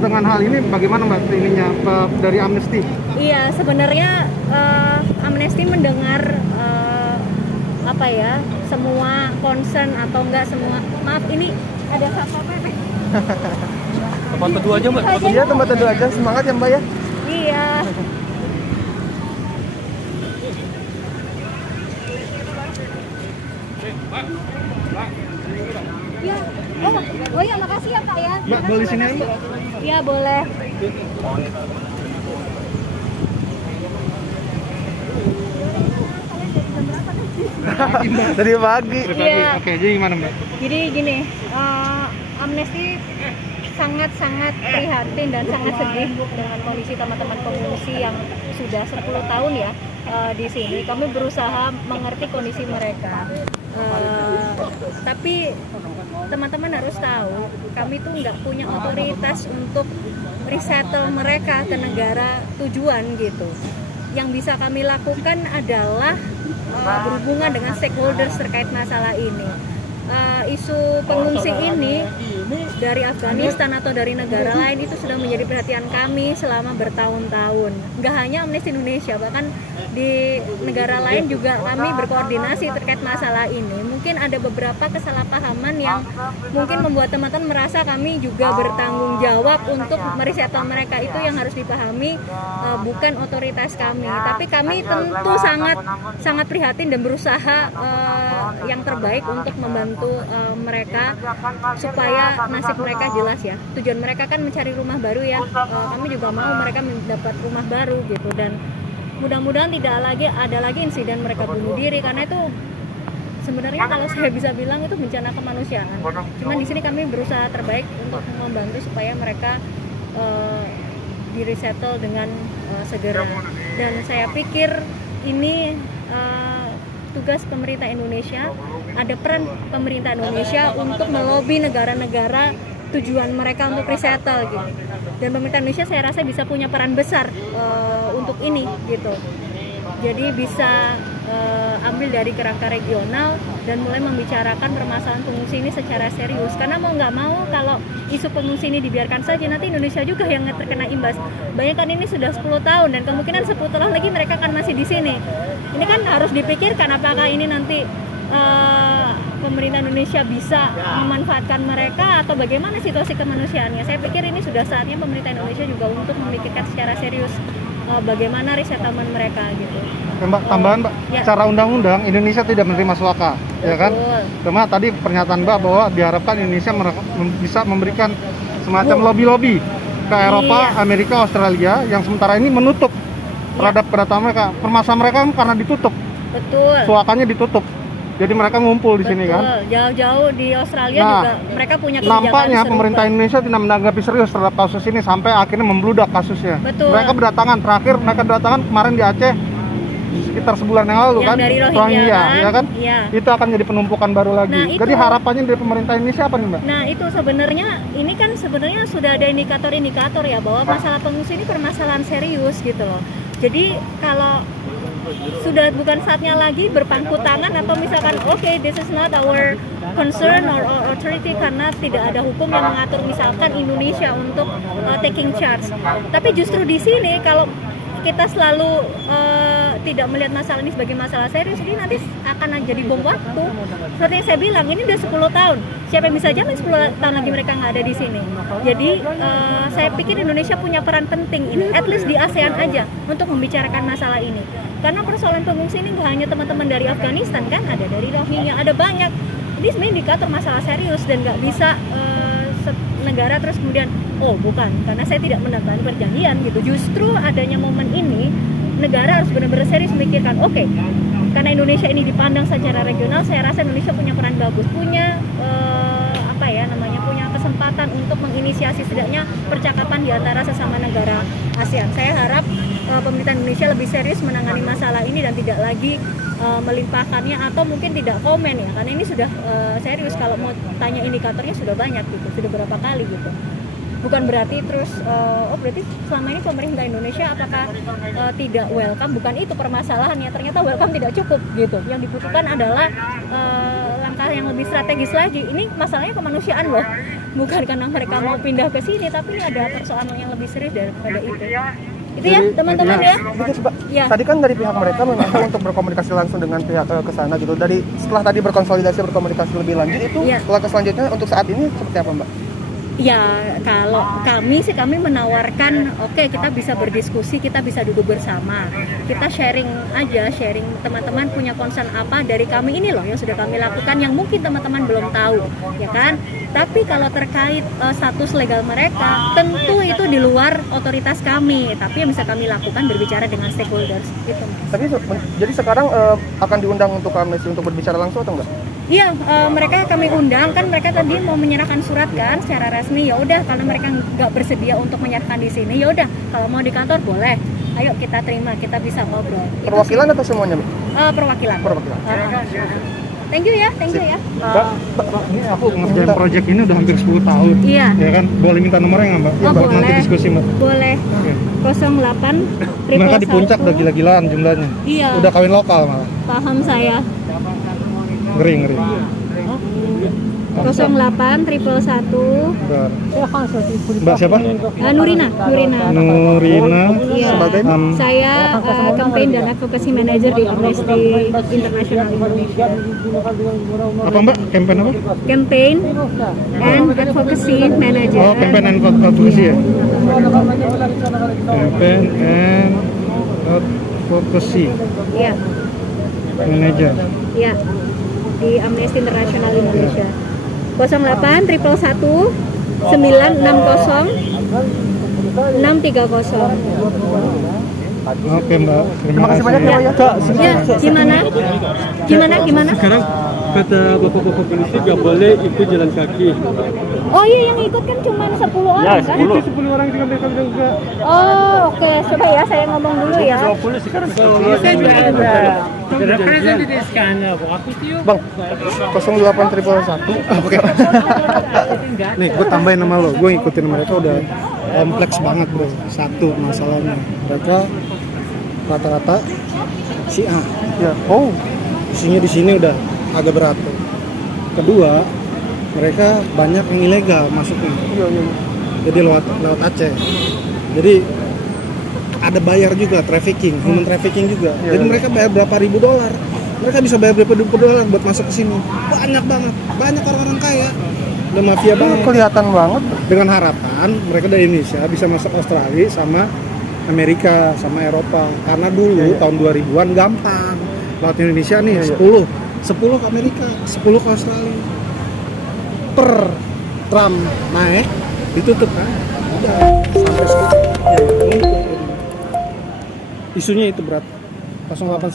dengan hal ini bagaimana Mbak ininya dari Amnesty? Iya, sebenarnya Amnesty mendengar semua concern atau enggak semua. Maaf, ini ada satpol PP. Tempat teduh aja Mbak. Iya, tempat teduh aja. Semangat ya Mbak ya. Iya. Ya, oh ya, makasih ya Pak ya. Mbak, boleh sini aja Mbak? Iya, boleh. Dari pagi. Iya. Oke, jadi gimana Mbak? Jadi gini, Amnesty sangat-sangat prihatin dan sangat sedih dengan kondisi teman-teman pengungsi yang sudah 10 tahun ya di sini. Kami berusaha mengerti kondisi mereka. Tapi teman-teman harus tahu, kami tuh nggak punya otoritas untuk resettle mereka ke negara tujuan gitu. Yang bisa kami lakukan adalah berhubungan dengan stakeholders terkait masalah ini. Isu pengungsi ini dari Afghanistan atau dari negara lain itu sudah menjadi perhatian kami selama bertahun-tahun. Nggak hanya Amnesty Indonesia, bahkan di negara lain juga kami berkoordinasi terkait masalah ini. Mungkin ada beberapa kesalahpahaman yang mungkin membuat teman-teman merasa kami juga bertanggung jawab untuk meresettle mereka. Itu yang harus dipahami, bukan otoritas kami. Tapi kami tentu sangat prihatin dan berusaha yang terbaik untuk membantu mereka supaya nasib mereka jelas ya. Tujuan mereka kan mencari rumah baru ya. Kami juga mau mereka mendapat rumah baru gitu, dan mudah-mudahan tidak ada lagi insiden mereka bunuh diri, karena itu sebenarnya kalau saya bisa bilang itu bencana kemanusiaan. Cuman di sini kami berusaha terbaik untuk membantu supaya mereka di-resettle dengan segera. Dan saya pikir ini tugas pemerintah Indonesia, ada peran pemerintah Indonesia untuk melobi negara-negara tujuan mereka untuk resettle gitu. Dan pemerintah Indonesia saya rasa bisa punya peran besar untuk ini gitu. Jadi bisa ambil dari kerangka regional dan mulai membicarakan permasalahan pengungsi ini secara serius. Karena mau nggak mau kalau isu pengungsi ini dibiarkan saja, nanti Indonesia juga yang terkena imbas. Bayangkan ini sudah 10 tahun dan kemungkinan 10 tahun lagi mereka akan masih di sini. Ini kan harus dipikirkan apakah ini nanti pemerintah Indonesia bisa memanfaatkan mereka atau bagaimana situasi kemanusiaannya. Saya pikir ini sudah saatnya pemerintah Indonesia juga untuk memikirkan secara serius bagaimana resettlement mereka gitu. Ya, Mbak, tambahan Mbak, ya. Secara undang-undang Indonesia tidak menerima suaka, ya kan? Cuma tadi pernyataan Mbak bahwa diharapkan Indonesia bisa memberikan semacam lobby-lobby ke Eropa, Iya. Amerika, Australia yang sementara ini menutup terhadap kedatangan mereka. Permasalahan mereka kan karena ditutup, Betul. suakanya ditutup. Jadi mereka ngumpul di sini kan. Jauh-jauh di Australia juga mereka punya kebijakan Nampaknya serupa. pemerintah Indonesia tidak menanggapi serius terhadap kasus ini sampai akhirnya membludak kasusnya. Betul. Mereka berdatangan kemarin di Aceh sekitar sebulan yang lalu Yang kan. dari Rohingya kan? ya kan? Iya. Itu akan jadi penumpukan baru lagi. Nah, itu. Jadi harapannya dari pemerintah Indonesia apa nih Mbak? Nah itu sebenarnya ini kan sebenarnya sudah ada indikator-indikator ya bahwa masalah pengungsi ini permasalahan serius gitu loh. Jadi kalau sudah bukan saatnya lagi berpangku tangan atau misalkan this is not our concern or authority karena tidak ada hukum yang mengatur misalkan Indonesia untuk taking charge. Tapi justru di sini kalau kita selalu tidak melihat masalah ini sebagai masalah serius, ini nanti akan jadi bom waktu. Seperti yang saya bilang, ini udah 10 tahun. Siapa yang bisa jamin 10 tahun lagi mereka nggak ada di sini? Jadi saya pikir Indonesia punya peran penting ini, at least di ASEAN aja, untuk membicarakan masalah ini. Karena persoalan pengungsi ini nggak hanya teman-teman dari Afghanistan kan, ada dari Rohingya, ada banyak. Ini sebenarnya indikator masalah serius dan nggak bisa negara terus kemudian bukan karena saya tidak menandatangani perjanjian gitu. Justru adanya momen ini negara harus benar-benar serius memikirkan karena Indonesia ini dipandang secara regional, saya rasa Indonesia punya peran bagus, punya punya kesempatan untuk menginisiasi setidaknya percakapan di antara sesama negara ASEAN. Saya harap pemerintah Indonesia lebih serius menangani masalah ini dan tidak lagi melimpahkannya atau mungkin tidak komen ya, karena ini sudah serius. Kalau mau tanya indikatornya sudah banyak gitu, sudah berapa kali gitu. Bukan berarti terus berarti selama ini pemerintah Indonesia apakah tidak welcome? Bukan itu permasalahannya, ternyata welcome tidak cukup gitu. Yang dibutuhkan adalah langkah yang lebih strategis lagi. Ini masalahnya kemanusiaan loh. bukan karena mereka mau pindah ke sini, tapi ini ada persoalan yang lebih serius daripada itu. Itu ya Jadi, teman-teman ya. Dikit, Mbak. Ya. Tadi kan dari pihak mereka meminta untuk berkomunikasi langsung dengan pihak ke sana gitu. Setelah tadi berkonsolidasi berkomunikasi lebih lanjut itu Iya. langkah selanjutnya untuk saat ini seperti apa, Mbak? Ya, kalau kami menawarkan, oke, kita bisa berdiskusi, kita bisa duduk bersama, kita sharing aja, sharing teman-teman punya concern apa dari kami ini loh yang sudah kami lakukan yang mungkin teman-teman belum tahu, ya kan? Tapi kalau terkait status legal mereka, tentu itu di luar otoritas kami, tapi yang bisa kami lakukan berbicara dengan stakeholders gitu. Tapi jadi sekarang akan diundang untuk Amnesty untuk berbicara langsung atau enggak? Iya, mereka kami undang, kan mereka tadi mau menyerahkan surat kan secara resmi. Ya udah, karena mereka nggak bersedia untuk menyerahkan di sini, ya udah, kalau mau di kantor boleh. Ayo kita terima, kita bisa ngobrol. Perwakilan atau semuanya, Mbak? Perwakilan. Perwakilan. Thank you ya. Mbak, ini aku ngerjain project ini udah hampir 10 tahun. Iya. Ya kan? Boleh minta nomornya nggak, Mbak? Oh, Buat nanti boleh. diskusi, Mbak. Boleh. Oke. 08 Mereka di puncak udah gila-gilaan jumlahnya. Iya. Udah kawin lokal malah. Paham saya. Ngeri. 08 111 Bentar. Mbak siapa? Nurina. Nurina. Iya. Sebagai Saya campaign dan advocacy manager di Amnesty International Indonesia. Apa, Mbak? Campaign apa? Campaign and advocacy manager. Oh, campaign and advocacy ya? Campaign and advocacy Iya. manager. Iya. Di Amnesty International Indonesia. 08 111 960 630. Oke, Mbak. Terima kasih banyak ya, Mbak ya. Ya, gimana? Sekarang kata bapak-bapak polisi nggak boleh ikut jalan kaki. Oh iya, yang ikut kan cuma 10 orang kan? 10 orang juga mereka juga. Oh, oke. Coba ya saya ngomong dulu ya. Sekarang kalau saya juga ada. Bang, 08111. Oke. Nih, gue tambahin nama lo. Gue ngikutin mereka udah kompleks banget, bro. Satu masalahnya, mereka rata-rata si A. Ya. Oh, Isinya di sini udah agak berat. Bro. Kedua, mereka banyak yang ilegal masuknya. iya. Jadi lewat Aceh. Jadi ada bayar juga trafficking, human trafficking juga. Iya. Jadi mereka bayar berapa ribu dolar. Mereka bisa bayar berapa ribu dolar buat masuk ke sini. Banyak banget. Banyak orang-orang kaya. Udah mafia banget. Kelihatan banget. Dengan harapan mereka dari Indonesia bisa masuk Australia sama Amerika sama Eropa. Karena dulu tahun 2000-an gampang. Laut Indonesia nih 10 ke Amerika, 10 ke Australia. Per Trump naik ditutup kan. Udah sampai segitu. Isunya itu berat. 08